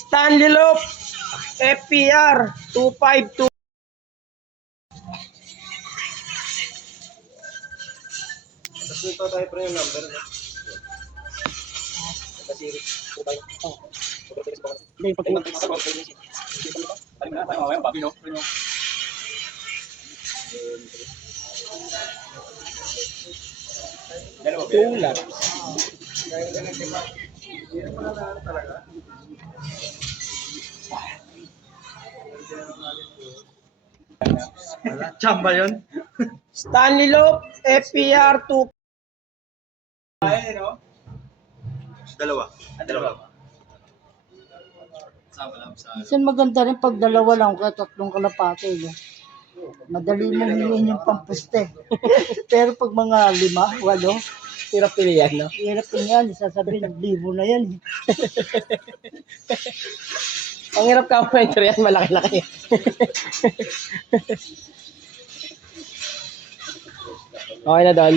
Stanley Loop FPR 252. Tapos nito tayo pre yung number na. Kasi po tayo. Oh. Hindi, pag tulad. Chamba yun? Stanley Loop FPR 2. Ay, no? Dalawa. Dalawa. Minsan maganda rin pag dalawa lang o tatlong kalapate. No? Madali mong hinuin yung pampuste. Pero pag mga 5, 8, Hirap pilihan, no? hirap din yan. Sasabihin, libo na yan. Ang hirap ka mo yan, malaki-laki. Okay na, Don.